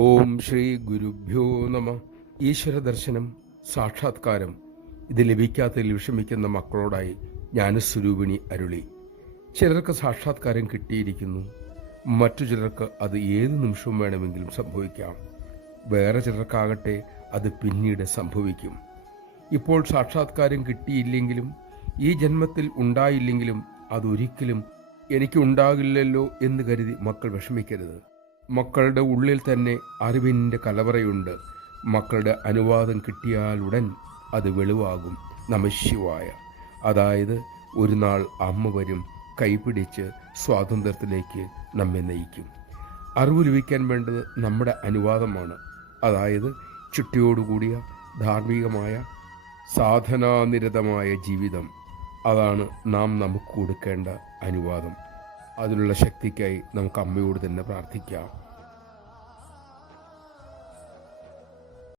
ഓം ശ്രീ ഗുരുഭ്യോ നമ. ഈശ്വര ദർശനം, സാക്ഷാത്കാരം ഇത് ലഭിക്കാത്തതിൽ വിഷമിക്കുന്ന മക്കളോടായി ജ്ഞാനസ്വരൂപിണി അരുളി. ചിലർക്ക് സാക്ഷാത്കാരം കിട്ടിയിരിക്കുന്നു, മറ്റു ചിലർക്ക് അത് ഏത് നിമിഷവും വേണമെങ്കിലും സംഭവിക്കാം. വേറെ ചിലർക്കാകട്ടെ അത് പിന്നീട് സംഭവിക്കും. ഇപ്പോൾ സാക്ഷാത്കാരം കിട്ടിയില്ലെങ്കിലും ഈ ജന്മത്തിൽ ഉണ്ടായില്ലെങ്കിലും അതൊരിക്കലും എനിക്കുണ്ടാകില്ലല്ലോ എന്ന് കരുതി മക്കൾ വിഷമിക്കരുത്. മക്കളുടെ ഉള്ളിൽ തന്നെ അറിവിൻ്റെ കലവറയുണ്ട്. മക്കളുടെ അനുവാദം കിട്ടിയാലുടൻ അത് വെളിവാകും. നമഃശിവായ. അതായത് ഒരു നാൾ അമ്മ വരും, കൈപിടിച്ച് സ്വാതന്ത്ര്യത്തിലേക്ക് നമ്മെ നയിക്കും. അറിവ് ലഭിക്കാൻ വേണ്ടത് നമ്മുടെ അനുവാദമാണ്. അതായത് ചിട്ടയോടുകൂടിയ ധാർമ്മികമായ സാധനാനിരതമായ ജീവിതം. അതാണ് നാം നമുക്ക് കൊടുക്കേണ്ട അനുവാദം. അതിനുള്ള ശക്തിക്കായി നമുക്ക് അമ്മയോട് തന്നെ പ്രാർത്ഥിക്കാം.